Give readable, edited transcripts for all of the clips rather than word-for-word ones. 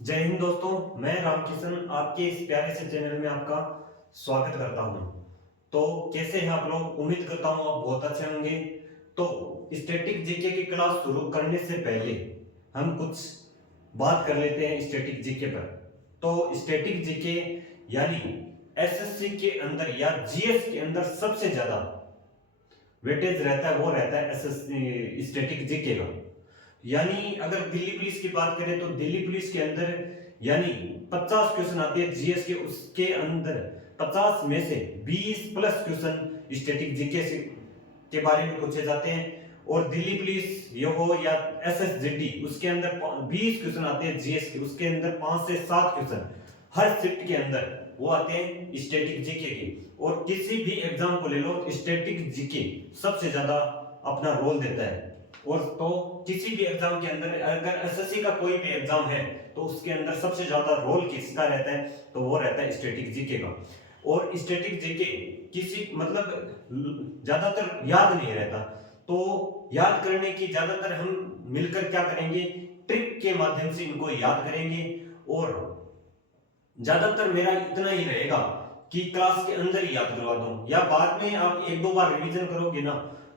जय हिंद दोस्तों, मैं रामकिशन आपके इस प्यारे से चैनल में आपका स्वागत करता हूं। तो कैसे हैं आप लोग? उम्मीद करता हूं आप बहुत अच्छे होंगे। तो स्टैटिक जीके की क्लास शुरू करने से पहले हम कुछ बात कर लेते हैं स्टैटिक जीके पर। तो स्टैटिक जीके यानी एसएससी के अंदर या जीएस के अंदर सबसे ज्यादा वेटेज रहता है, वो रहता है एसएससी स्टैटिक जीके का। यानी अगर दिल्ली पुलिस की बात करें तो दिल्ली पुलिस के अंदर यानी 50 क्वेश्चन आते हैं जीएस के, उसके अंदर 50 में से 20 प्लस क्वेश्चन स्टैटिक जीके के बारे में पूछे जाते हैं। और दिल्ली पुलिस ये हो या एसएसजीडी, उसके अंदर 20 क्वेश्चन आते हैं जीएस के, उसके अंदर 5 से 7 क्वेश्चन हर शिफ्ट के अंदर वो आते हैं स्टैटिक जीके के। और किसी भी एग्जाम को ले लो, स्टैटिक जीके सबसे ज्यादा अपना रोल देता है। और तो किसी भी एग्जाम के अंदर अगर एसएससी का कोई भी एग्जाम है तो उसके अंदर सबसे ज्यादा रोल किसका रहता है? तो वो रहता है स्टैटिक जीके का। और स्टैटिक जीके किसी मतलब ज्यादातर याद नहीं रहता, तो याद करने की ज्यादातर हम मिलकर क्या करेंगे, ट्रिक के माध्यम से इनको याद करेंगे। और ज्यादातर मेरा इतना ही रहेगा कि क्लास के अंदर ही याद करवा दूं, या बाद में आप एक दो बार रिवीजन करोगे ना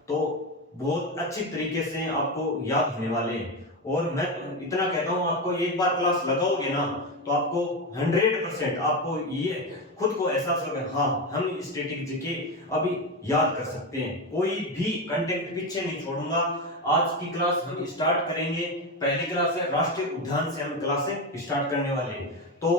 तो बहुत अच्छी तरीके से आपको याद होने वाले हैं। और मैं इतना कहता हूं, आपको एक बार क्लास लगाओगे ना तो आपको 100% आपको ये खुद को एहसास होगा, हाँ हम स्टैटिक जीके अभी याद कर सकते हैं, कोई भी कंटेंट पीछे नहीं छोड़ूंगा। आज की क्लास हम स्टार्ट करेंगे, पहली क्लास है राष्ट्रीय उद्यान से हम क्लासें स्टार्ट करने वाले हैं। तो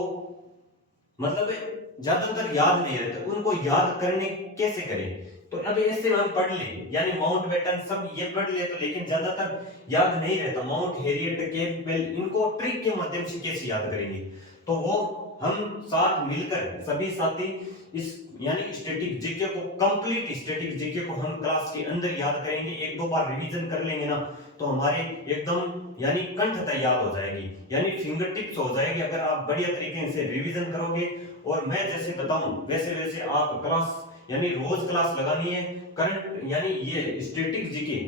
मतलब ज्यादातर याद नहीं रहते, उनको याद करने कैसे करें? तो अब ऐसे हम पढ़ ले, यानी माउंट बेटन सब ये पढ़ ले तो, लेकिन ज्यादातर याद नहीं रहता। माउंट हेरियट, कैंपबेल, इनको ट्रिक के माध्यम से कैसे याद करेंगे? तो वो हम साथ मिलकर सभी साथी इस यानी स्टैटिक जीके को, कंप्लीट स्टैटिक जीके को हम क्लास के अंदर याद करेंगे। एक दो बार रिवीजन कर लेंगे ना तो हमारे एकदम यानी कंठता याद हो जाएगी, यानी फिंगर टिप्स हो जाएगी अगर आप बढ़िया तरीके से रिवीजन करोगे। और मैं जैसे बताऊं वैसे वैसे आप क्लास यानी रोज क्लास लगानी है। करंट यानी ये स्टैटिक जीके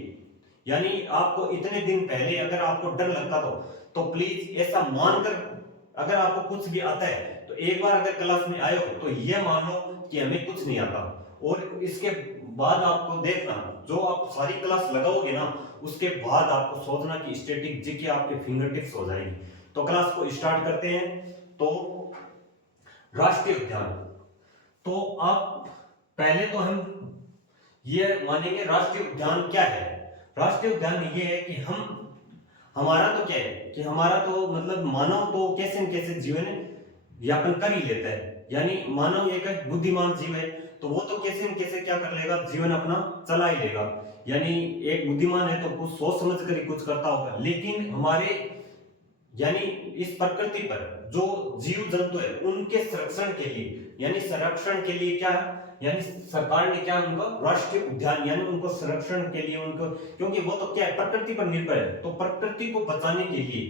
यानी आपको इतने दिन पहले अगर आपको डर लगता तो प्लीज ऐसा मानकर, अगर आपको कुछ भी आता है तो एक बार अगर क्लास में आए हो तो ये मान लो कि हमें कुछ नहीं आता। और इसके बाद आपको देखना, जो आप सारी क्लास लगाओगे ना उसके बाद आपको सोचना कि स्टैटिक जीके आपके फिंगर टिप्स हो जाएगी। तो क्लास को स्टार्ट करते हैं। तो राष्ट्रीय उद्यान, तो आप पहले तो हम ये मानेंगे राष्ट्रीय उद्यान क्या है। राष्ट्रीय उद्यान ये है कि हम, हमारा तो क्या है कि हमारा तो मतलब मानव तो कैसे न कैसे जीवन यापन कर ही लेता है। यानी मानव एक बुद्धिमान जीव है, तो वो तो कैसे न कैसे क्या कर लेगा, जीवन अपना चला ही लेगा। यानी एक बुद्धिमान है तो कुछ सोच समझ कर ही कुछ करता होगा। लेकिन हमारे यानी इस प्रकृति पर जो जीव जंतु है उनके संरक्षण के लिए, यानी संरक्षण के लिए क्या है, यानी सरकार ने क्या उनको राष्ट्रीय उद्यान यानी उनको संरक्षण के लिए उनको, क्योंकि वो तो क्या है प्रकृति पर निर्भर है, तो प्रकृति को बचाने के लिए,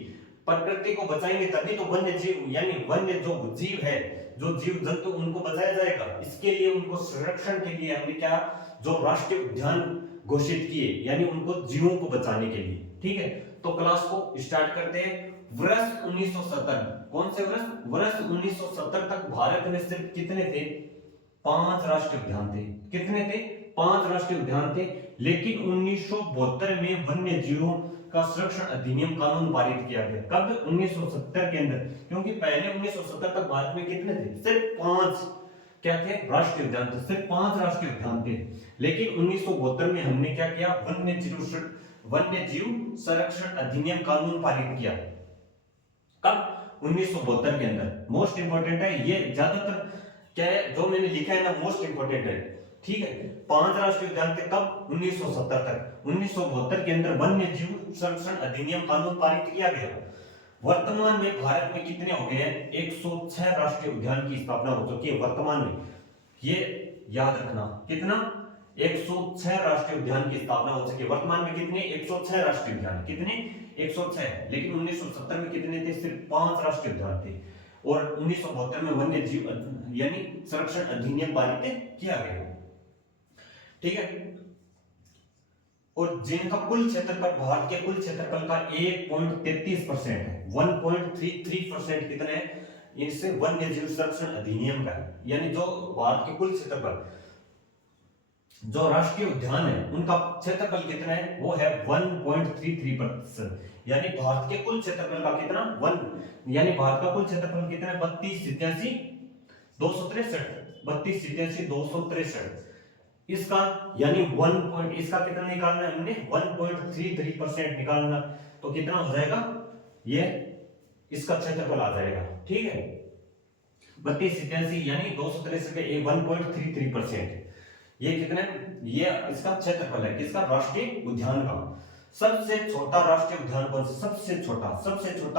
प्रकृति को बचाएंगे तभी तो वन्य जीव यानी वन्य जो जीव है, जो जीव जंतु उनको बचाया जाएगा। इसके लिए उनको संरक्षण के लिए हमने क्या जो राष्ट्रीय उद्यान घोषित किए, यानी उनको जीवों को बचाने के लिए। ठीक है, तो क्लास को स्टार्ट करते हैं। वर्ष 1970, कौन से वर्ष? वर्ष 1970 तक भारत में सिर्फ कितने थे? 5 राष्ट्रीय उद्यान थे। कितने थे? 5 राष्ट्रीय उद्यान थे। लेकिन 1972 में वन्य जीवों का संरक्षण अधिनियम कानून पारित किया गया। कब? 1970 के अंदर, क्योंकि पहले 1970 तक भारत में कितने थे? सिर्फ 5 क्या थे? राष्ट्रीय उद्यान थे, सिर्फ 5 राष्ट्रीय उद्यान थे। लेकिन 1972 में हमने क्या किया? वन्य जीव संरक्षण अधिनियम कानून पारित किया। कब? 1972 के अंदर। मोस्ट इंपोर्टेंट है ये, ज्यादातर क्या है जो मैंने लिखा है ना मोस्ट इंपोर्टेंट है। ठीक है, 5 राष्ट्रीय उद्यान थे कब? 1970 तक। 1972 के अंदर वन्य जीव संरक्षण अधिनियम कानून पारित किया गया। वर्तमान में भारत में कितने हो गए हैं? 106 राष्ट्रीय उद्यान की स्थापना हो चुकी है वर्तमान में। ये याद रखना, कितना? 106 राष्ट्रीय उद्यान की स्थापना हो चुकी है वर्तमान में। कितने? 106 राष्ट्रीय उद्यान। कितने? 106। लेकिन 1970 में कितने थे? सिर्फ 5 राष्ट्रीय उद्यान थे। और 1972 में वन्य जीव यानी संरक्षण अधिनियम पारित किया गया। ठीक है, और जिनका कुल क्षेत्रफल भारत के कुल क्षेत्रफल का 1.33% है, 1.33% कितने हैं, इससे वन्य जीव संरक्षण अधिनियम का है। यानी जो भारत के कुल क्षेत्रफल, जो राष्ट्रीय उद्यान है उनका क्षेत्रफल कितना है, वो है 1.33%। यानी भारत के कुल क्षेत्रफल का कितना, यानी भारत का कुल क्षेत्रफल कितना है, 32 इसका यानी 1 पॉइंट, इसका कितना निकालना है हमने, 1.33% निकालना, तो कितना हो जाएगा, ये इसका क्षेत्रफल आ जाएगा। ठीक है, 32 यानी 263 के 1.33%, ये कितने, ये इसका क्षेत्रफल है किसका, राष्ट्रीय उद्यान का। सबसे छोटा राष्ट्रीय उद्यान कौन सा, सबसे छोटा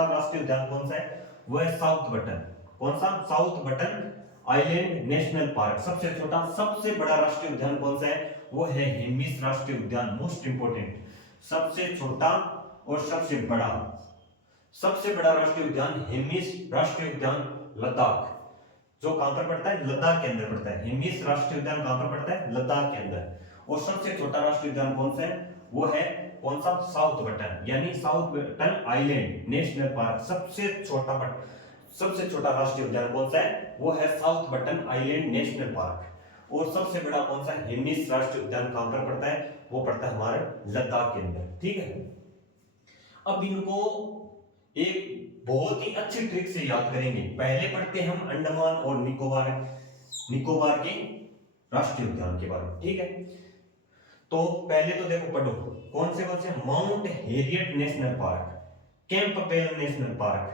राष्ट्रीय उद्यान कौन सा है, वो है साउथ बटन। कौन सा, south button Island National park. सबसे छोटा, सबसे बड़ा राष्ट्रीय उद्यान कौन सा है, वो है हेमिस राष्ट्रीय उद्यान। मोस्ट इंपोर्टेंट, सबसे छोटा और सबसे बड़ा राष्ट्रीय उद्यान हेमिस राष्ट्रीय उद्यान, लद्दाख, जो कहां पर पड़ता है, लद्दाख के अंदर पड़ता है। हेमिस राष्ट्रीय उद्यान कहां पर पड़ता है, लद्दाख के अंदर। और सबसे छोटा राष्ट्रीय उद्यान कौन सा है, वो है कौन सा, साउथ बटन, यानी south button Island National park. सबसे छोटा राष्ट्रीय उद्यान कौन सा है, वो है south button Island National park. और सबसे बड़ा कौन सा, हेमिस राष्ट्रीय उद्यान कहां पर पड़ता है, वो पड़ता है हमारे लद्दाख के अंदर। ठीक है, अब इनको एक बहुत ही अच्छी ट्रिक से याद करेंगे। पहले पढ़ते हैं हम अंडमान और निकोबार के राष्ट्रीय उद्यान के बारे में। ठीक है, तो पहले तो देखो पढ़ो, कौन से mount Harriet national park, Campbell national park,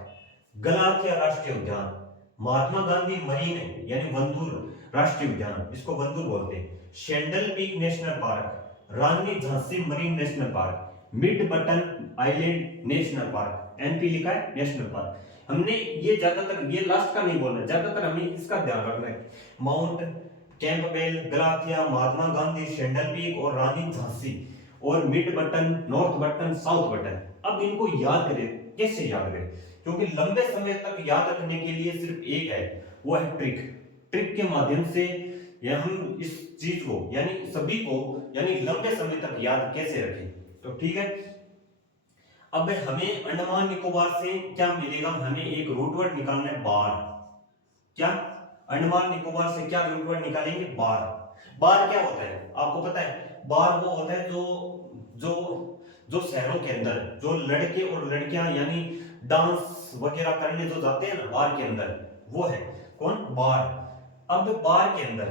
Galathea राष्ट्रीय उद्यान, महात्मा गांधी मरीन यानी वंदूर राष्ट्रीय उद्यान, इसको वंदूर बोलते हैं, Saddle Peak National Park, Rani Jhansi Marine National Park, Mid Button Island National Park, NP लिखा है नेशनल पार्क। हमने ये ज्यादातर, ये लास्ट का नहीं बोलना, ज्यादातर हमें इसका ध्यान रखना है, mount Campbell, Galathea, Mahatma Gandhi, शेंडल peak और रानी झांसी, और mid Button, North Button, South button. अब इनको याद करें, कैसे याद करें, क्योंकि लंबे समय तक याद रखने के लिए सिर्फ एक है, वो है ट्रिक के माध्यम से या हम इस चीज को यानी सभी को यानी लंबे समय तक याद कैसे रखें। तो ठीक है, अब हमें अंडमान निकोबार से क्या मिलेगा, हमें एक रूट वर्ड निकालना है, बार। क्या, अंडमान निकोबार से क्या रूट वर्ड निकालेंगे, बार। बार क्या होता है आपको पता है, बार वो होता है जो जो जो शहरों के अंदर जो लड़के और लड़कियां यानी डांस वगैरह करने जो जाते हैं ना बार के अंदर, वो है कौन, बार। अब बार के अंदर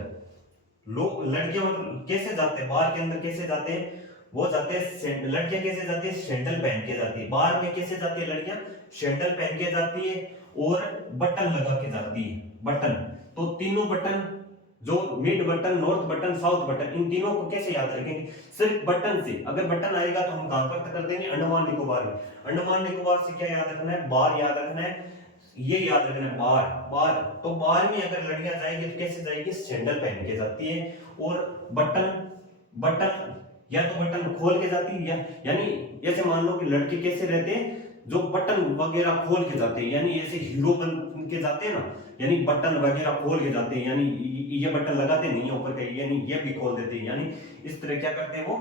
लोग लड़कियां कैसे जाते हैं, बार के अंदर कैसे जाते हैं, वो जाते हैं, लड़कियां कैसे जाती है, सैंडल पहन के जाती है। बार में कैसे जाती है लड़कियां, सैंडल पहन के जाती है और बटन लगा के जाती है, बटन। तो तीनों बटन, जो Mid Button, North Button, South Button, इन तीनों को कैसे याद रखेंगे, सिर्फ बटन से। अगर बटन आएगा तो हम कहां पर कर देंगे, अंडमान निकोबार में। अंडमान निकोबार से क्या याद रखना है, बार याद रखना है, ये याद रखना है, बार। तो बार में अगर लड़कियां जाएंगी तो कैसे जाएगी, सैंडल पहन के जाती है, और बटन या तो बटन खोल के जाती है, यानी ऐसे मान लो कि लड़के कैसे रहते हैं, जो बटन वगैरह खोल के जाते हैं, यानी ऐसे हीरो बन के जाते हैं ना, यानी बटन वगैरह खोल के जाते हैं, यानी ये बटन लगाते नहीं है ऊपर का, यानी ये भी खोल देते हैं, यानी इस तरह क्या करते हैं वो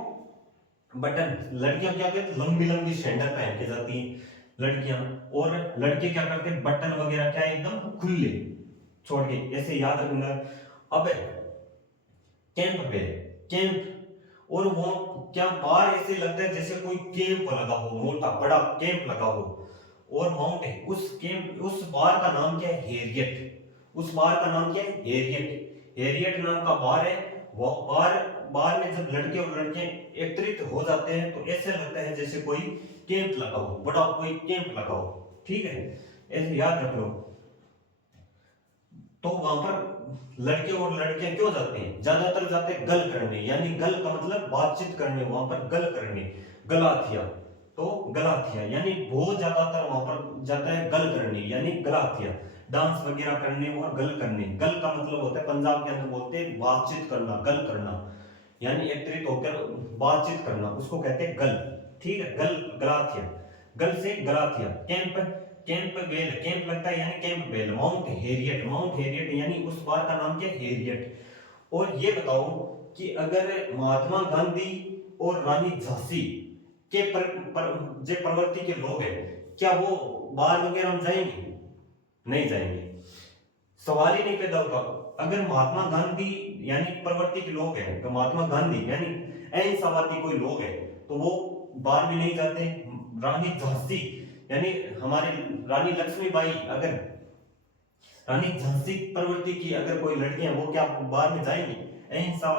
बटन। लड़कियां क्या करती हैं, लंबी लंबी सैंडल पहन के जाती हैं लड़कियां, और लड़के क्या करते हैं, बटन वगैरह क्या एकदम खुले छोड़ के, ऐसे याद रखना। अब कैंप, और वो क्या बार ऐसे लगता है जैसे कोई कैंप लगा हो, मोटा बड़ा कैंप लगा हो, और माउंट है उस बार का नाम क्या है, हेरियट। उस बार का नाम क्या है, हेरियट नाम का बार है। वो बार में जब लड़के और लड़के एकत्रित हो जाते हैं तो ऐसे लगता है जैसे कोई कैंप लगा हो, बड़ा कोई कैंप लगा हो। ठीक है, ऐसे याद रख लो। तो वहां पर लड़के और लड़कियां क्यों जाते हैं, ज्यादातर जाते हैं गल करने, यानी गल का मतलब बातचीत करने, वहां पर गल करने, गलाथिया। तो गलाथिया यानी बहुत ज्यादातर वहां पर जाता है गल करने, यानी गलाथिया, डांस वगैरह करने और गल करने। गल का मतलब होता है, पंजाब के अंदर बोलते हैं बातचीत करना, गल करना, यानी एकत्रित होकर बातचीत करना, उसको कहते हैं गल। ठीक है, गलाथिया, गल से गलाथिया। कैंप लगता है यानी कैंपबेल। माउंट हेरियट यानी उस बार का नाम क्या है, हेरियट। और ये बताओ कि अगर महात्मा गांधी और रानी झांसी के जो प्रवृत्ति के लोग हैं, क्या वो बाहर वगैरह में जाएंगे? नहीं जाएंगे। सवाल ही नहीं पैदा होता। अगर महात्मा गांधी यानी प्रवृत्ति के लोग हैं, तो महात्मा गांधी यानी अहिंसावादी कोई लोग हैं, तो वो बाहर भी नहीं जाते। रानी झांसी यानी हमारे रानी लक्ष्मीबाई, अगर रानी झांसी प्रवृत्ति की अगर कोई लड़कियां, वो क्या बाहर में जाएंगी? अहिंसा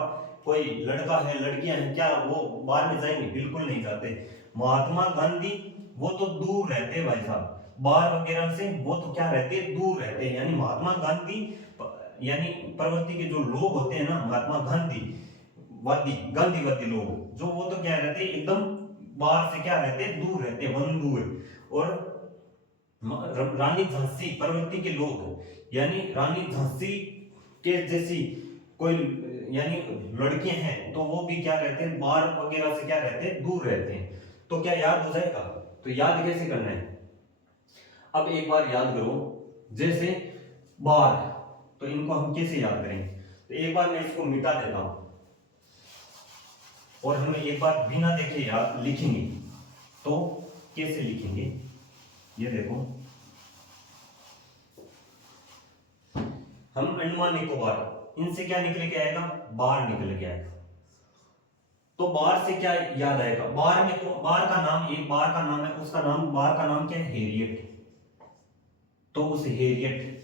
कोई लड़का है, लड़कियां हैं, क्या वो बाहर में जाएंगे? बिल्कुल नहीं जाते। महात्मा गांधी वो तो दूर रहते भाई साहब, बाहर वगैरह से वो तो क्या रहते, दूर रहते हैं। यानी महात्मा गांधी यानी प्रवृत्ति के जो लोग होते हैं ना, महात्मा गांधीवादी लोग, जो वो तो क्या रहते, एकदम बाहर से क्या रहते, दूर रहते, वन दूर। और रानी झांसी प्रवृत्ति के लोग यानी रानी झांसी के जैसी कोई यानी लड़कियां हैं, तो वो भी क्या रहते हैं, बाहर वगैरह से क्या रहते हैं, दूर रहते हैं। तो क्या याद हो जाएगा? तो याद कैसे करना है? अब एक बार याद करो, जैसे बार, तो इनको हम कैसे याद करेंगे? तो एक बार मैं इसको मिटा देता हूं और हम एक बार बिना देखे याद लिखेंगे। तो कैसे लिखेंगे? ये देखो, हम अंडमान निकोबार, इनसे क्या निकल के आएगा? बार निकल के आएगा। तो बार से क्या याद आएगा? बार में तो बार का नाम, एक बार का नाम है, उसका नाम, बार का नाम क्या है? हेरियट। तो उस हेरियट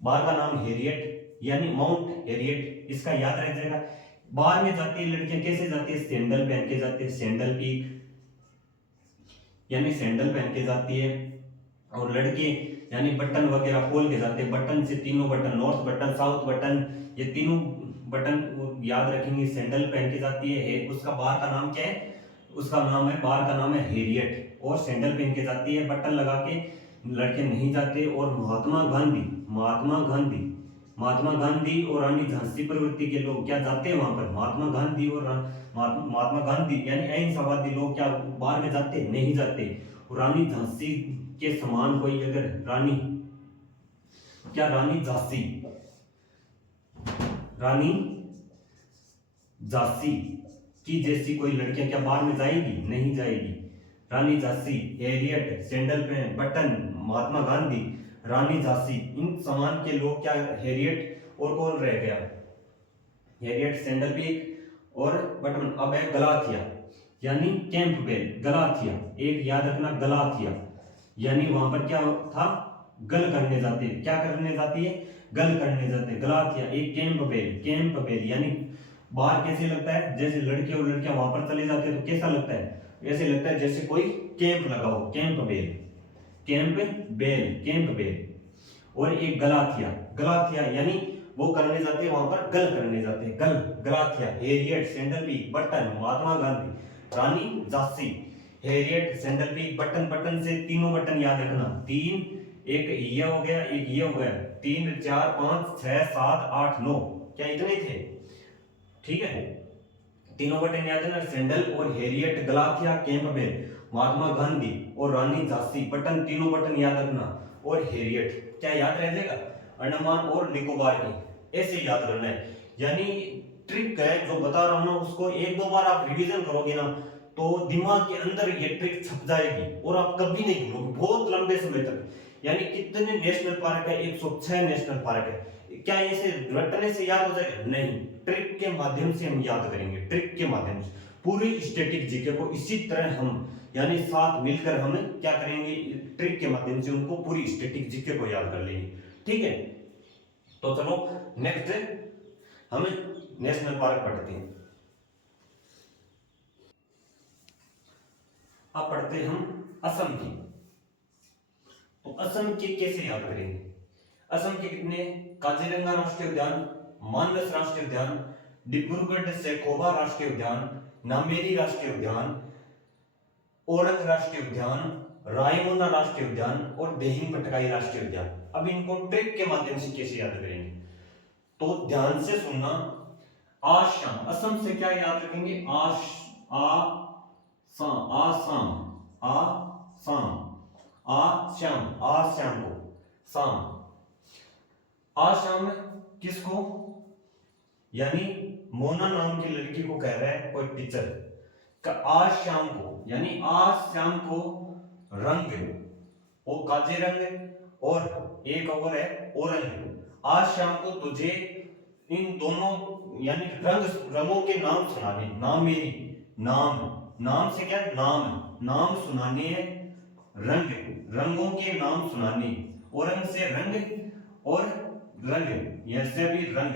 बार का नाम हेरियट यानी माउंट हेरियट, इसका याद रह जाएगा। बाहर में जाती है लड़कियां, कैसे जाती है? सैंडल पहन के जाती है, सैंडल पीक यानी सैंडल पहन के जाती है। और लड़के यानी बटन वगैरह खोल के जाते हैं, बटन से तीनों button, North Button, South button, ये तीनों बटन याद रखेंगे, सैंडल पहन के जाती है। उसका बार का नाम क्या है? उसका नाम है, बार का नाम है हेरियट। और सैंडल पहन के जाती है, बटन लगा के लड़के नहीं जाते। और महात्मा गांधी और रानी झांसी प्रवृत्ति के लोग क्या जाते हैं वहां पर? महात्मा गांधी और महात्मा गांधी यानी अहिंसावादी लोग क्या बाहर में जाते? नहीं जाते। रानी झांसी के समान कोई अगर रानी झांसी की जैसी कोई लड़कियां क्या बाहर में जाएगी? नहीं जाएगी। Rani Jhansi, Harriet, Saddle Peak, Button, Mahatma Gandhi, Rani Jhansi, इन समान के लोग क्या? हैरियट और कौन रह गया? हैरियट, सैंडल पीक और बटन। अब है गलाथिया यानी कैंपबेल, गलाथिया, एक याद रखना, गलाथिया यानी वहां पर क्या था? गल करने जाते। क्या करने जाती है? गल करने जाते। गलाथिया एक कैंपबेल यानी बाहर कैसे लगता है? जैसे लड़के और लड़कियां वहां पर चले जाते हैं तो कैसा लगता है? ऐसे लगता है जैसे कोई कैंप लगा हो, कैंपबेल। और एक गलाथिया यानी वो करने जाते हैं, वहां पर गल करने जाते हैं, Galathea, Harriet, Saddle Peak, Button, Mahatma Gandhi, Rani Jhansi, Harriet, Saddle Peak, Button से तीनों बटन याद रखना, तीन, एक ये हो गया, एक ये हो गया, 3 4 5 6 7 8 9, क्या इतने थे? ठीक है, तीनों बटन याद है ना, सैंडल और Harriet, Galathea, Campbell, Mahatma Gandhi और रानी झांसी, बटन, तीनों बटन याद रखना। और हैरियट क्या याद रह जाएगा? अंडमान और निकोबार की, ऐसे याद करना है। यानी ट्रिक है जो बता रहा हूं ना, उसको एक दो बार आप रिवीजन करोगे ना, तो दिमाग के अंदर ये ट्रिक छप जाएगी और आप कभी नहीं भूलोगे बहुत लंबे समय तक। यानी कितने नेशनल पार्क है? 106 नेशनल पार्क है। क्या ऐसे रटने से याद हो जाएगा? नहीं, ट्रिक के माध्यम से हम याद करेंगे, ट्रिक के माध्यम से। पूरी स्टैटिक जीके को इसी तरह हम यानी साथ मिलकर हम क्या करेंगे? ट्रिक के माध्यम से उनको पूरी स्टैटिक जीके को याद कर लेंगे। ठीक है, तो चलो नेक्स्ट हम नेशनल पार्क पढ़ते हैं। अब पढ़ते हैं हम असम की। तो असम के कैसे याद करेंगे? असम के कितने? काजीरंगा राष्ट्रीय उद्यान, मानस राष्ट्रीय उद्यान, डिब्रूगढ़ सैखोवा राष्ट्रीय उद्यान, नामेरी राष्ट्रीय उद्यान, ओरंग राष्ट्रीय उद्यान, रायमोना राष्ट्रीय उद्यान और देहिंग पटकाई राष्ट्रीय उद्यान। अब इनको ट्रिक के माध्यम से कैसे याद करेंगे? तो ध्यान से सुनना। आसाम, असम से क्या याद रखेंगे? आसाम को शाम, आसाम किसको? यानी मोना नाम की लड़की को कह रहा है कोई टीचर का आज शाम को, यानी आज शाम को रंग वो काजे रंग और एक और है औरंग, आज शाम को तुझे इन दोनों यानी रंगों के नाम सुनाने, नाम मेरी नाम, नाम से क्या नाम सुनाने हैं, रंगों के नाम सुनाने, औरंग से रंग और रंग ऐसे भी रंग,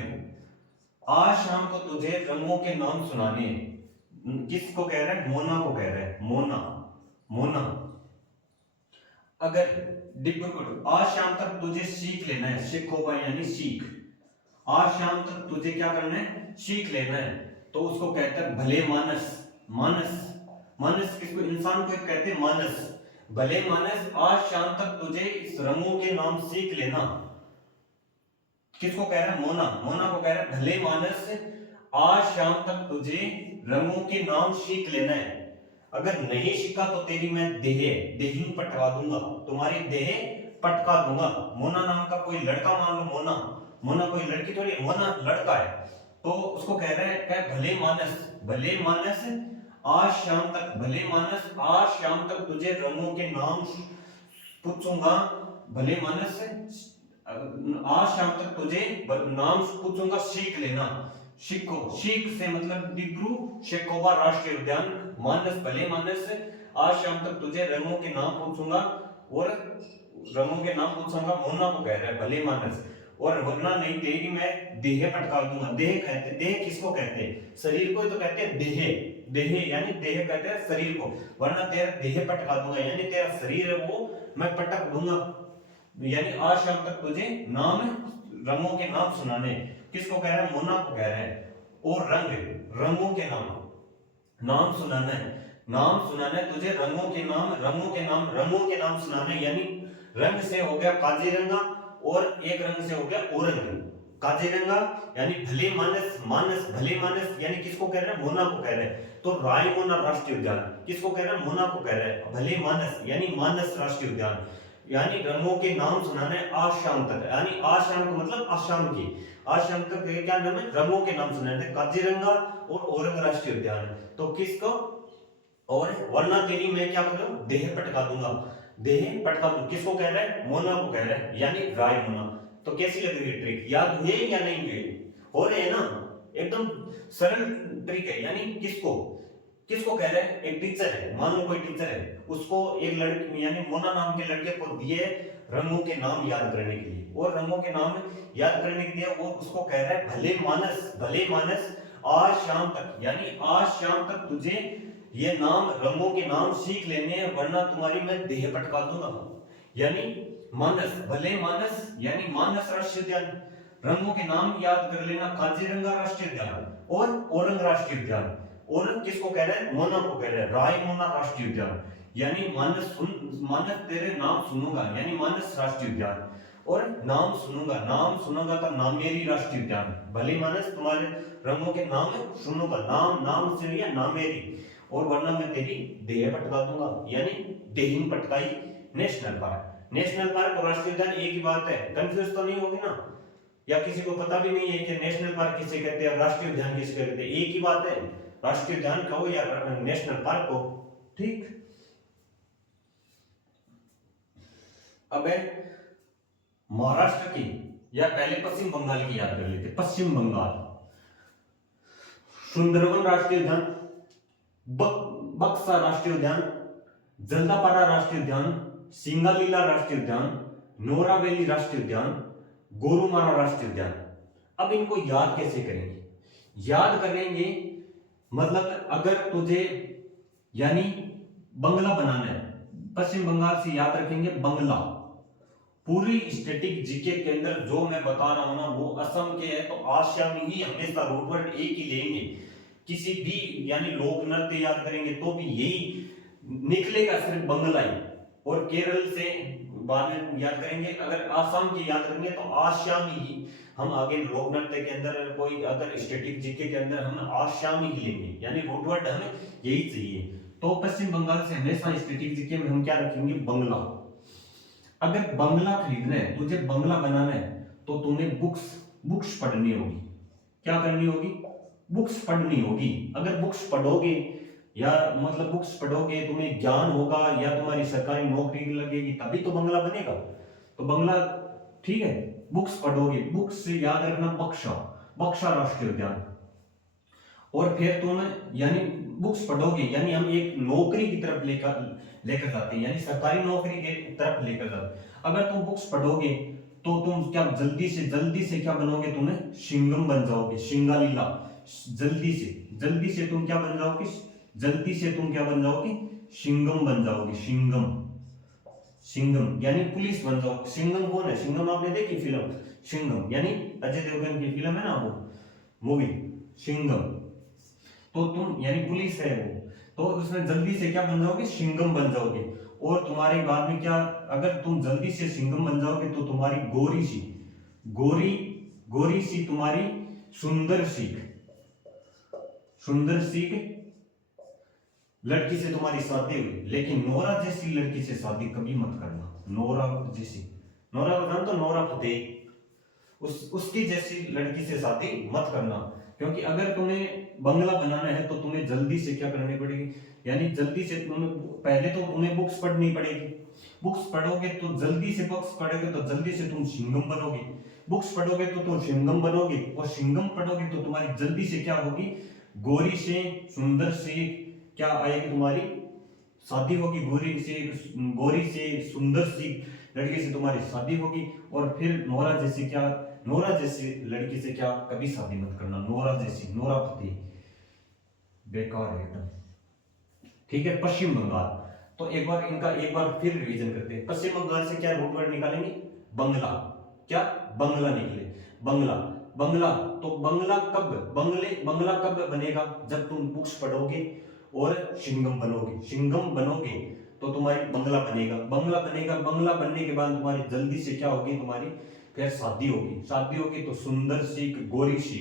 आज शाम को तुझे रंगों के नाम सुनाने, किसको कह रहा है? मोना को कह रहा है, मोना। अगर डिब्रूगढ़ आज शाम तक तुझे सीख लेना है, सीखोगा यानी सीख, आज शाम तक तुझे क्या करना है? सीख लेना है, तो उसको कहते हैं भले मानस किसको? इंसान को कहते हैं मानस, भले मानस आज शाम तक तुझे इस रंगों के नाम सीख लेना, किसको कह रहा है? मोना को कह रहा है भले मानस आज शाम तक तुझे रंगों के नाम सीख लेना है, अगर नहीं सीखा तो तेरी मैं देही पटका दूंगा, तुम्हारी देह पटका दूंगा। मोना नाम का कोई लड़का, मान लो मोना कोई लड़की थोड़ी, मोना लड़का है, तो उसको कह रहे हैं क्या? भले मानस आज शाम तक, भले मानस आज शाम तक तुझे रंगों के नाम पूछूंगा, भले मानस आज शाम तक तुझे नाम पूछूंगा, सीख लेना। सीख से मतलब डिब्रू शेकोबा राष्ट्रीय उद्यान, मानस भले मानस आज शाम तक तुझे रंगों के नाम पूछूंगा, और रंगों के नाम पूछूंगा, मोना को कह रहा है भले मानस, और वरना नहीं तेरी मैं देह पटका दूंगा। देह किसको कहते हैं? शरीर को तो कहते हैं देह यानी देह कहते हैं शरीर को, वरना तेरा देह पटका दूंगा यानी तेरा शरीर है वो मैं पटक दूंगा, यानी आज शाम तक तुझे रंगों के नाम सुनाने, किसको कह रहा है? मोना को कह रहा है, और रंगों के नाम सुनाना है तुझे, रंगों के नाम सुनाना, यानी रंग से हो गया काजीरंगा और एक रंग से हो गया औरंग। काजीरंगा यानी भले मानस भले मानस यानी किसको कह रहे हैं? मोना को कह रहे हैं, तो रायमोना राष्ट्रीय उद्यान किसको कह रहे हैं? मोना को कह रहे हैं, भले मानस यानी मानस राष्ट्रीय उद्यान, यानी रंगों के नाम सुनाने आज शाम तक, यानी आज शाम को मतलब आज शाम तक क्या नाम है? रंगों के नाम सुनाने, काजीरंगा और औरंग राष्ट्रीय उद्यान, तो किसको? और वरना तेरी मैं क्या करूं? देह पटका दूंगा, किसको कह रहा है? मोना को कह रहा है, यानी रायमोना। तो कैसी लग रही है ट्रिक? याद हुए या नहीं हुए? हो रहे हैं ना? एकदम सरल ट्रिक है, यानी किसको कह रहे हैं? एक टीचर है, मान लो कोई टीचर है, उसको एक लड़की यानी मोना नाम के लड़के को दिए रंगों के नाम याद करने के लिए, और रंगों के नाम याद करने के लिए वो उसको कह रहा है भले मानस आज शाम तक, यानी आज शाम तक तुझे ये रंगों के नाम सीख लेने हैं, वरना तुम्हारी मैं देह पटका दूंगा। यानी भले मानस यानी मानस राष्ट्रीय उद्यान, रंगों के नाम याद कर लेना, काजीरंगा राष्ट्रीय उद्यान और औरंग राष्ट्रीय उद्यान। औरंग किसको कह रहे हैं? मोना को कह रहे हैं, रायमोना राष्ट्रीय उद्यान, यानी मानस तेरे नाम सुनूंगा, यानी मानस राष्ट्रीय उद्यान, और नाम सुनूंगा तो नामेरी राष्ट्रीय उद्यान, भले मानस तुम्हारे रंगों के नाम सुनूंगा, नाम से या नामेरी, और वरना मैं तेरी देह पटका दूंगा, यानी देहिंग पटकाई। नेशनल पार्क और राष्ट्रीय उद्यान एक ही बात है, कंफ्यूज तो नहीं होगी ना? या किसी को पता भी नहीं है कि नेशनल पार्क किसे कहते हैं, राष्ट्रीय उद्यान किसे कहते हैं? एक ही बात है, राष्ट्रीय उद्यान कहो या नेशनल पार्क को, ठीक। अब है महाराष्ट्र की, या पहले पश्चिम बंगाल की याद कर लेते। पश्चिम बंगाल, सुंदरवन राष्ट्रीय उद्यान, बक्सा राष्ट्रीय उद्यान, जल्दापाड़ा राष्ट्रीय उद्यान, सिंगालीला राष्ट्रीय उद्यान, नोरावेली राष्ट्रीय उद्यान, गोरुमारा राष्ट्रीय उद्यान। अब इनको याद कैसे करेंगे? याद करेंगे मतलब अगर तुझे यानी बंगला बनाना है, पश्चिम बंगाल से याद रखेंगे बंगला। पूरी स्टैटिक जीके के अंदर जो मैं बता रहा हूं ना वो असम के है, तो आसिया में ही हमेशा रूटवर्ड एक ही लेंगे। किसी भी यानी लोक नृत्य याद करेंगे तो भी यही निकलेगा, सिर्फ बंगला ही। और केरल से बाद में याद करेंगे, अगर आसाम की याद करेंगे तो आसिया में ही हम आगे लोक नृत्य के अंदर कोई अगर स्टैटिक जीके के अंदर हम आसिया में ही लेंगे, यानी रूटवर्ड हमें यही चाहिए। तो पश्चिम बंगाल से हमेशा स्टैटिक जीके में हम क्या रखेंगे? बंगला। अगर बंगला खरीदना है, तुझे बंगला बनाना है, तो तुम्हें बुक्स पढ़नी होगी। क्या करनी होगी? बुक्स पढ़नी होगी। अगर बुक्स पढ़ोगे या मतलब बुक्स पढ़ोगे, तुम्हें ज्ञान होगा या तुम्हारी सरकारी नौकरी लगेगी, तभी तो बंगला बनेगा। तो बंगला ठीक है, बुक्स पढ़ोगे, बुक्स से याद रखना बक्शा, बक्शा राष्ट्रीय उद्यान। और फिर तुम यानी बुक्स पढ़ोगे यानी हम एक नौकरी की तरफ लेकर लेकर जाते हैं, यानी सरकारी नौकरी की तरफ लेकर जाते हैं। अगर तुम बुक्स पढ़ोगे तो तुम क्या जल्दी से क्या बनोगे, तुम्हें सिंघम बन जाओगे, सिंगालीला। जल्दी से तुम क्या बन जाओगे, जल्दी से तुम क्या बन जाओगे, सिंघम बन जाओगे, सिंघम। सिंघम यानी पुलिस बन जाओगे। सिंघम कौन है, सिंघम आपने देखी फिल्म, सिंघम यानी अजय देवगन की फिल्म है ना वो मूवी सिंघम। तो तुम यानी पुलिस है वो, तो उसमें जल्दी से क्या बन जाओगे, सिंघम बन जाओगे। और तुम्हारे बाद में क्या, अगर तुम जल्दी से सिंघम बन जाओगे तो तुम्हारी गोरी गोरी सी तुम्हारी सुंदर सी लड़की से तुम्हारी शादी हुई, लेकिन नोरा जैसी लड़की से शादी कभी मत करना। नोरा को जानते हो, नोरा फतेही, उसकी जैसी लड़की से शादी मत करना। क्योंकि अगर तुम्हें बंगला बनाना है तो तुम्हें जल्दी से क्या करनी पड़ेगी, यानी जल्दी से तुम्हें पहले तो तुम्हें बुक्स पढ़नी पड़ेगी। बुक्स पढ़ोगे तो जल्दी से तुम सिंघम बनोगे। बुक्स पढ़ोगे तो तुम सिंघम बनोगे, और सिंघम पढ़ोगे तो तुम्हारी जल्दी से क्या होगी, गोरी से सुंदर से क्या आएगी, तुम्हारी शादी होगी। गोरी से सुंदर सी लड़की से तुम्हारी शादी होगी। और फिर नोरा जैसी लड़की से क्या कभी शादी मत करना। नोरा फतेही बेकार है एकदम। ठीक है, पश्चिम बंगाल। तो एक बार फिर रिवीजन करते हैं। पश्चिम बंगाल से क्या रूट वर्ड निकालेंगे, बंगला। क्या, बंगला निकले, बंगला। तो बंगला कब बनेगा, जब तुम बुक्स पढ़ोगे और सिंघम बनोगे तो तुम्हारी बंगला बनेगा। बंगला बनने के बाद तुम्हारी जल्दी से क्या होगी, तुम्हारी फिर शादी होगी तो सुंदर सी गोरी सी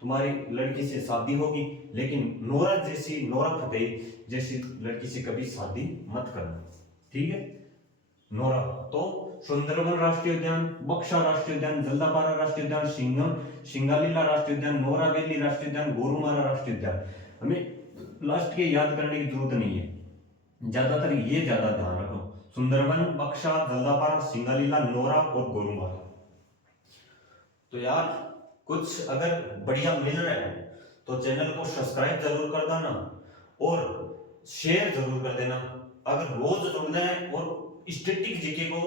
तुम्हारी लड़की से शादी होगी। लेकिन नोरा फतेही जैसी लड़की से कभी शादी मत करना। ठीक है, नोरा। तो सुंदरबन राष्ट्रीय उद्यान, बक्शा राष्ट्रीय उद्यान, जल्दापारा राष्ट्रीय उद्यान, सिंगालीला राष्ट्रीय उद्यान, नोरा वैली राष्ट्रीय उद्यान, गोरुमारा राष्ट्रीय उद्यान। हमें लास्ट के याद करने की जरूरत नहीं है, ज्यादातर ये ज्यादा ध्यान रखो, सुंदरबन, बक्शा, जल्दापारा, सिंगालीला, नोरा और गोरुमारा। तो यार कुछ अगर बढ़िया मिल रहा है तो चैनल को सब्सक्राइब जरूर कर देना और शेयर जरूर कर देना। अगर रोज जुड़ना है और स्टैटिक जीके को,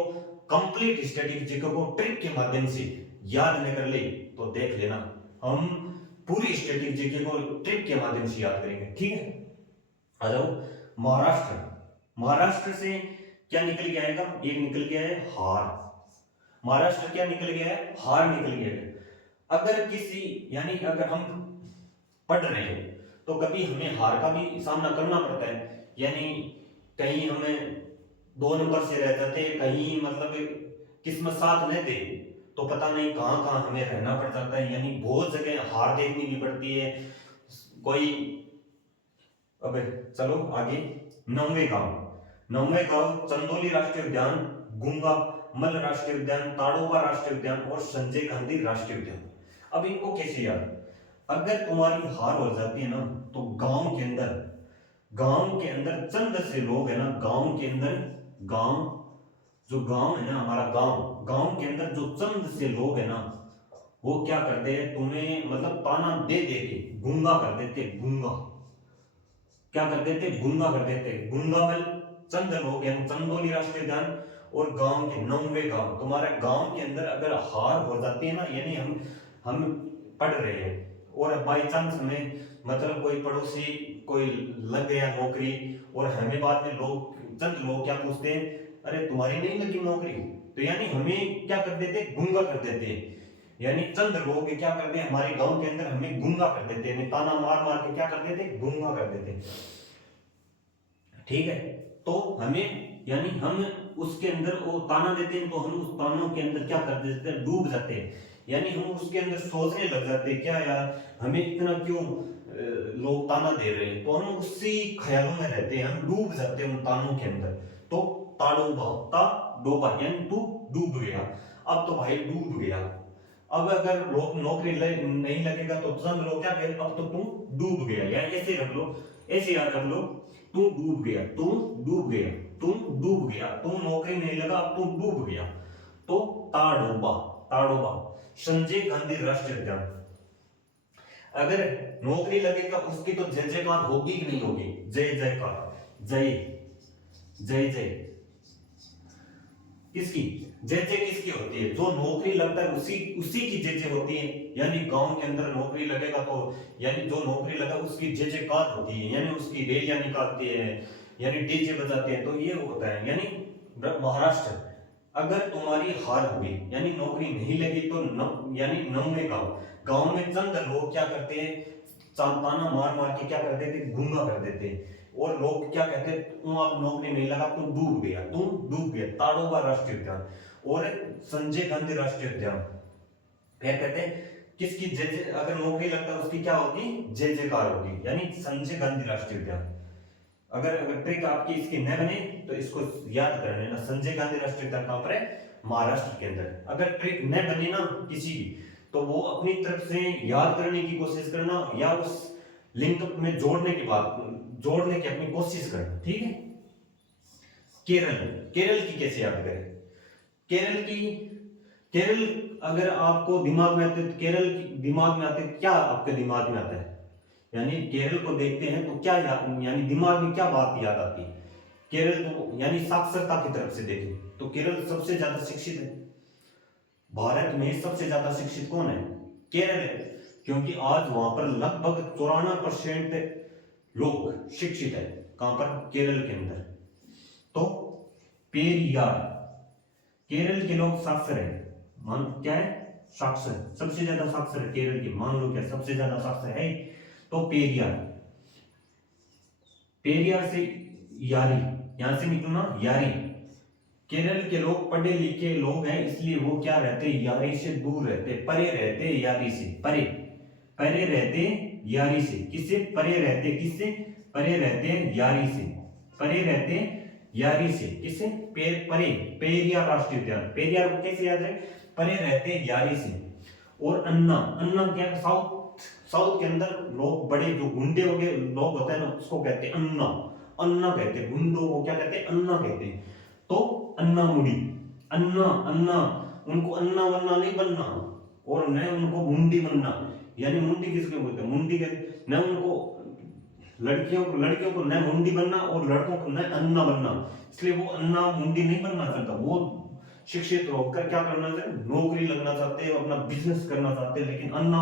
कंप्लीट स्टैटिक जीके को ट्रिक के माध्यम से याद न कर ले तो देख लेना, हम पूरी स्टैटिक जीके को ट्रिक के माध्यम से याद करेंगे। ठीक है, आ जाओ। महाराष्ट्र से क्या निकल के आएगा, एक निकल के आया हार। महाराष्ट्र क्या निकल गया है, हार निकल गया है। अगर हम पढ़ रहे हैं तो कभी हमें हार का भी सामना करना पड़ता है, यानी कहीं हमें 2 नंबर से रह जाते हैं, कहीं मतलब किस्मत साथ न दे तो पता नहीं कहां कहां हमें रहना पड़ जाता है, यानी बहुत जगह हार देखनी भी पड़ती है कोई। अब चलो आगे। 9वें गांव चंदोली राष्ट्रीय उद्यान, गुंगा मल राष्ट्रीय उद्यान, ताड़ोबा राष्ट्रीय उद्यान और संजय गांधी राष्ट्रीय उद्यान। अब इनको कैसे याद, अगर तुम्हारी हार हो जाती है ना तो गांव के अंदर चंद से लोग है ना, गांव के अंदर जो गांव है ना, हमारा गांव के अंदर जो चंद से लोग है ना, वो क्या करते हैं, तुम्हें मतलब ताना दे दे के गुंगा कर देते। गुंगा कर देते। गुंगा में चंद लोग हैं, चंदोली राष्ट्रीय उद्यान और गांव के 9वें गांव। तुम्हारे गांव के अंदर अगर हार हो जाती है ना, यानी हम पढ़ रहे हैं और बाई चांस हमें मतलब कोई पड़ोसी कोई लग गया नौकरी, और हमें बाद में चंद लोग क्या पूछते हैं, अरे तुम्हारी नहीं लगी नौकरी, तो यानी हमें क्या कर देते, गुंगा कर देते। यानी चंद लोग क्या करते हैं हमारे गांव के अंदर, हमें गुंगा कर देते हैं, ताना मार मार के क्या कर देते, गुंगा कर देते। ठीक है, तो हमें यानी हम उसके अंदर वो ताना देते हैं तो हम उस तानों के अंदर क्या कर देते हैं, डूब जाते हैं। यानी हम उसके अंदर सोचने लग जाते हैं, क्या यार हमें इतना क्यों लोग ताना दे रहे हैं, तो हम उसी ख्यालों में रहते हैं, हम डूब जाते हैं उन तानों के अंदर। तो ताड़ोबा यानी तू डूब गया, अब तो भाई डूब गया। अब अगर नहीं लगेगा तो जंग लोग क्या कहें, अब तो तुम डूब गया, या ऐसे रख लो, ऐसे याद रख लो, तू डूब गया, तू डूब गया, तुम डूब गया, तुम नौकरी नहीं लगा, अब तुम डूब गया। तो ताडोबा, ताडोबा। संजय गांधी राष्ट्रीय उद्यान। अगर नौकरी लगेगा उसकी तो जय जयकार होगी कि नहीं होगी, जय जयकार, जय जय जय किसकी, जय जय किसकी होती है, जो नौकरी लगता है उसी उसी की जय जय होती है। यानी गांव के अंदर नौकरी लगेगा तो यानी जो नौकरी लगा उसकी जय जयकार होती है, यानी उसकी रैलियां निकालते हैं, यानी डीजे बजाते हैं, तो ये होता है। यानी महाराष्ट्र, अगर तुम्हारी हार हुई यानी नौकरी नहीं लगी तो यानी नौवे गांव में चंद लोग क्या करते हैं, ताना मार मार के क्या कर देते, गूंगा कर देते, और लोग क्या कहते हैं, तुम अब नौकरी नहीं लगा, तुम डूब गया, तुम डूब गया। ताड़ोबा राष्ट्रीय उद्यान और संजय गांधी राष्ट्रीय उद्यान क्या कहते हैं, किसकी जय, अगर नौकरी लगता है उसकी क्या होगी, जय जयकार होगी, यानी संजय गांधी राष्ट्रीय उद्यान। अगर ट्रिक आपकी इसकी न बने तो इसको याद कर लेना, संजय गांधी राष्ट्रीय उद्यान कहां पर है, महाराष्ट्र के अंदर। अगर ट्रिक न बनी ना किसी की, तो वो अपनी तरफ से याद करने की कोशिश करना, या उस लिंक में जोड़ने की अपनी कोशिश करना, ठीक है। केरल, केरल की कैसे याद करें, केरल अगर आपको दिमाग में आते, केरल दिमाग में आते, क्या आपके दिमाग में आता है, यानी केरल को देखते हैं तो क्या यानी दिमाग में क्या बात याद आती है। केरल को यानी साक्षरता की तरफ से देखें तो केरल सबसे ज्यादा शिक्षित है, भारत में सबसे ज्यादा शिक्षित कौन है, केरल है, क्योंकि आज वहां पर लगभग 94% लोग शिक्षित है, कहां पर, केरल के अंदर। तो पेरियार, केरल के लोग साक्षर है, मान क्या है, साक्षर, सबसे ज्यादा साक्षर है केरल की, मान लो क्या सबसे ज्यादा साक्षर है। तो पेरियार, पेरियार से यारी, यहां से निकलना यारी, केरल के लोग पढ़े लिखे लोग हैं, इसलिए वो क्या रहते, यारी से दूर रहते, परे रहते, यारी से परे, परे रहते यारी से, किससे परे रहते, किससे परे रहते, यारी से, परे रहते यारी से, किससे परे, पेरियार राष्ट्रीय उद्यान, पेरियार को कैसे याद है, परे रहते यारी से। और अन्ना, अन्ना क्या, साउथ के अंदर लोग बड़े जो गुंडे हो गए लोग होते हैं ना, उसको कहते हैं अन्ना, अन्ना कहते हैं, गुंडों को क्या कहते हैं, अन्ना कहते हैं। तो अन्ना मुड़ी, अन्ना, अन्ना, उनको अन्ना वन्ना नहीं बनना, और न उनको मुंडी बनना, यानी मुंडी किसको बोलते हैं, मुंडी के न उनको, लड़कियों को न मुंडी बनना और लड़कों को न अन्ना बनना, इसलिए वो अन्ना मुंडी नहीं बनना चाहता, वो शिक्षित होकर क्या करना चाहते, नौकरी लगना चाहते हैं, अपना बिजनेस करना चाहते हैं, लेकिन अन्ना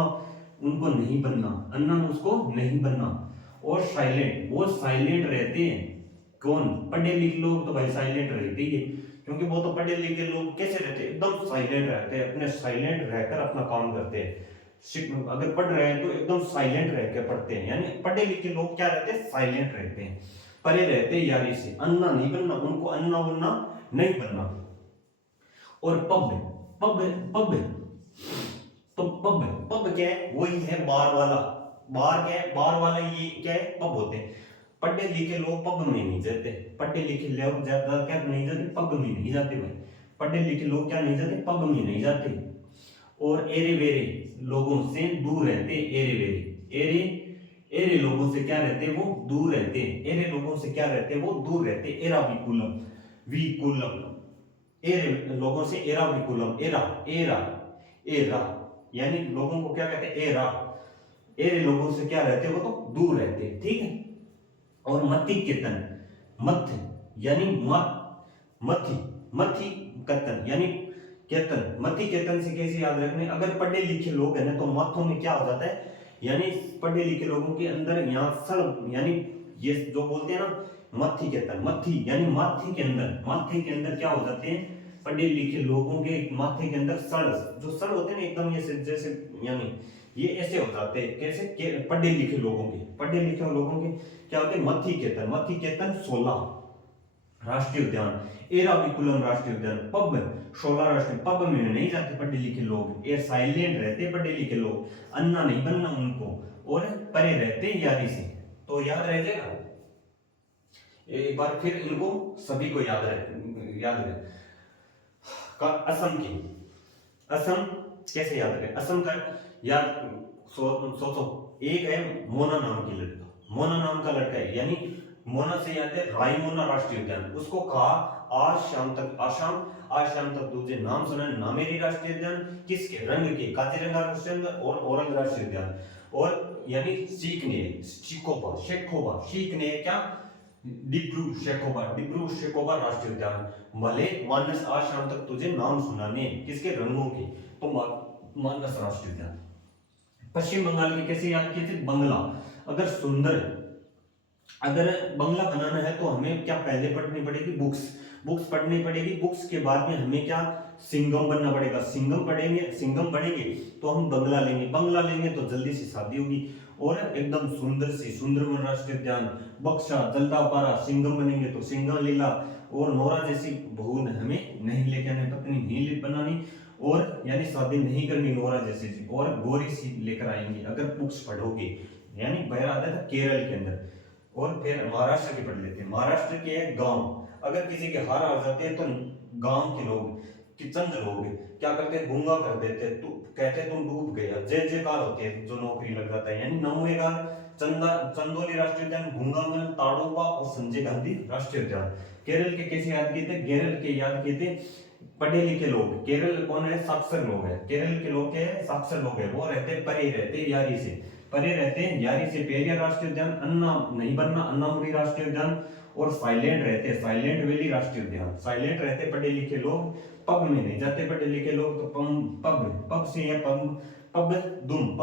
उनको नहीं बनना, अन्ना उसको नहीं बनना। और साइलेंट, वो साइलेंट रहते हैं, कौन, पढ़े लिखे लोग तो भाई साइलेंट रहते ही है, क्योंकि वो तो पढ़े लिखे लोग कैसे रहते हैं, एकदम साइलेंट रहते हैं, अपने साइलेंट रहकर अपना काम करते हैं। अगर पढ़ रहे हैं तो एकदम साइलेंट रहकर पढ़ते हैं, यानी पढ़े लिखे लोग क्या रहते हैं, साइलेंट रहते हैं, परे रहते हैं यारी से, अन्ना नहीं बनना, उनको अन्ना वन्ना नहीं बनना। और पब, पब पब तो पब क्या है, वही है बार वाला, बार क्या है, बार वाला, ये क्या है, पब होते हैं। पढ़े लिखे लोग पब में नहीं जाते, पढ़े लिखे लोग ज्यादा क्या नहीं जाते, पब में नहीं जाते भाई, पढ़े लिखे लोग क्या नहीं जाते, पब में नहीं जाते। और एरे वेरे लोगों से दूर रहते, एरे वेरे, एरे लोगों से क्या रहते, वो दूर रहते, एरे लोगों से क्या रहते, वो दूर रहते। एरा विकुलम, एरे लोगों से एरा विकुलम, एरा एरा एरा, यानी लोगों को क्या कहते हैं, एरा, एरे लोगों से क्या रहते, वो तो दूर रहते, ठीक है। और मति केतन, मध्य यानी मथी, मथी केतन यानी केतन, मथी केतन से कैसे याद रखने, अगर पढ़े लिखे लोग है ना तो माथों में क्या हो जाता है, यानी पढ़े लिखे लोगों के अंदर यहाँ सड़, यानी ये जो बोलते हैं ना मथी केतन, मथी यानी माथे के अंदर क्या हो जाते हैं, पढ़े लिखे लोगों के माथे के अंदर सड़, जो सड़ होते हैं ना एकदम ये जैसे, यानी ये ऐसे हो जाते हैं, कैसे, पढ़े लिखे लोगों के क्या होते हैं, मथी केतन 16 राष्ट्रीय उद्यान, एराविकुलम राष्ट्रीय उद्यान, पब 16 राष्ट्रीय, पब में नहीं जाते पढ़े लिखे लोग, ये साइलेंट रहते पढ़े लिखे लोग, अन्ना नहीं बनना उनको, और परे रहते यारी से। तो याद रह जाएगा, एक बार फिर इनको सभी को याद रहे, असम की, असम कैसे याद करें? असम का याद सोचो, एक है मोना नाम की लड़का, मोना नाम का लड़का है, यानी मोना से याद है रायमोना राष्ट्रीय उद्यान, उसको कहा आज शाम तक आसाम, आज शाम तक तुझे नाम सुना नामेरी राष्ट्रीय उद्यान, किसके? रंग के, काजीरंगा राष्ट्रीय उद्यान और औरंग राष्ट्रीय उद्यान। और यानी सीख ने शिकोबा शेखोबा शीख ने क्या? डिब्रू शेखोबा राष्ट्रीय उद्यान, भले मानस आज शाम तक तुझे नाम सुनाने, किसके? रंगों के, तो मानस राष्ट्रीय उद्यान। पश्चिम बंगाल की कैसे याद किए थे? बंगला। अगर सुंदर, अगर बंगला बनाना है तो हमें क्या पहले पढ़नी पड़ेगी? बुक्स पढ़नी पड़ेगी। बुक्स के बाद में हमें क्या? सिंगम बनना पड़ेगा। सिंगम पढ़ेंगे, सिंगम पढ़ेंगे तो हम बंगला लेंगे, बंगला लेंगे तो जल्दी से शादी होगी। और एकदम सुंदर सी सुंदरवन राष्ट्रीय उद्यान, बक्सा, जल्दापारा, सिंगम बनेंगे तो सिंगम लीला। और नोरा जैसी बहू हमें नहीं लेके आने, पत्नी नहीं बनानी, और यानी शादी नहीं करनी नोरा जैसी, और गोरी सी लेकर आएंगे अगर बुक्स पढ़ोगे। यानी बहर आता था केरल के अंदर। और फिर महाराष्ट्र की पढ़ लेते हैं। महाराष्ट्र के है गांव। अगर किसी के हार आ जाते हैं तो गांव के लोग, कि चंद लोग क्या करते हैं? गूंगा कर देते, तू कहते तुम डूब गया, जय जयकार होते हैं जो नौकरी लग जाता है। यानी नौवेगा चंदोली राष्ट्रीय उद्यान, गूंगामल, ताड़ोबा और संजय गांधी राष्ट्रीय उद्यान। केरल के कैसे याद किए थे? केरल के याद किए थे पढ़े लिखे लोग। केरल कौन है? साक्षर लोग है। केरल के लोग के साक्षर लोग है, वो रहते परे, रहते यारी से, परे रहते हैं यारी से। पेरियार राष्ट्रीय उद्यान, अन्ना नहीं बनना, अन्नामुरी राष्ट्रीय उद्यान। और साइलेंट रहते, साइलेंट वैली राष्ट्रीय उद्यान। साइलेंट रहते पढ़े लिखे लोग, पब में नहीं जाते पढ़े लिखे लोग, तो पब से या पमदुम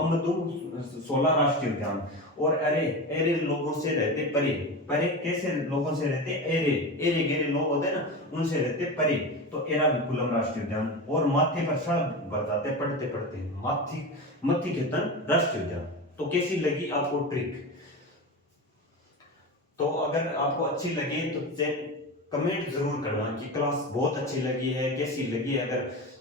16 राष्ट्रीय उद्यान। और एरे एरे लोगों से रहते परे, परे कैसे लोगों से रहते? एरे एरे गेरे लोग होते हैं ना, उनसे रहते परे, तो एराविकुलम राष्ट्रीय उद्यान। और माथे पर क्षण भर जाते पढ़ते पढ़ते, मत्थी केतन राष्ट्रीय उद्यान। तो कैसी लगी आपको ट्रिक? तो अगर आपको अच्छी लगी तो कमेंट जरूर करना कि क्लास बहुत अच्छी लगी है, कैसी लगी है। अगर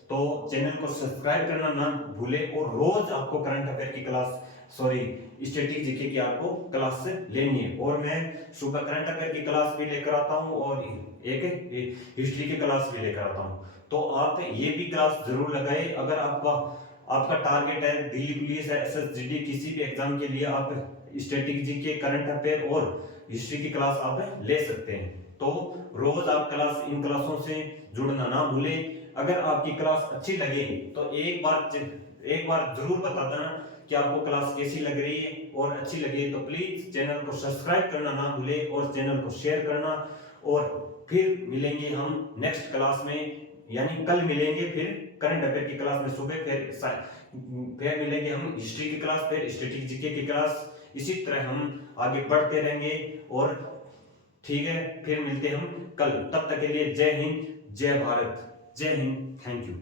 तो चैनल को सब्सक्राइब करना ना भूले। और रोज आपको करंट अफेयर की क्लास, स्टैटिक जीके की आपको क्लास लेनी है। और मैं सुबह करंट अफेयर की क्लास भी लेकर आता हूँ और एक हिस्ट्री की क्लास भी लेकर आता हूँ। तो आप ये भी क्लास जरूर लगाए। अगर आपका टारगेट है दिल्ली पुलिस है, एसएसजीडी, किसी भी एग्जाम के लिए आप स्टैटिक जीके, करंट अफेयर और हिस्ट्री की क्लास आप ले सकते हैं। तो रोज आप इन क्लासों से जुड़ना ना भूलें। अगर आपकी क्लास अच्छी लगे तो एक बार जरूर बता देना कि आपको क्लास कैसी लग रही है। और अच्छी लगे तो प्लीज चैनल को सब्सक्राइब करना ना भूलें और चैनल को शेयर करना। और फिर मिलेंगे हम नेक्स्ट क्लास में, यानी कल मिलेंगे फिर करंट अफेयर की क्लास में सुबह, फिर मिलेंगे हम हिस्ट्री की क्लास, फिर स्टैटिक जीके की क्लास। इसी तरह हम आगे बढ़ते रहेंगे। और ठीक है, फिर मिलते हैं हम कल। तब तक के लिए जय हिंद, जय भारत, जय हिंद, थैंक यू।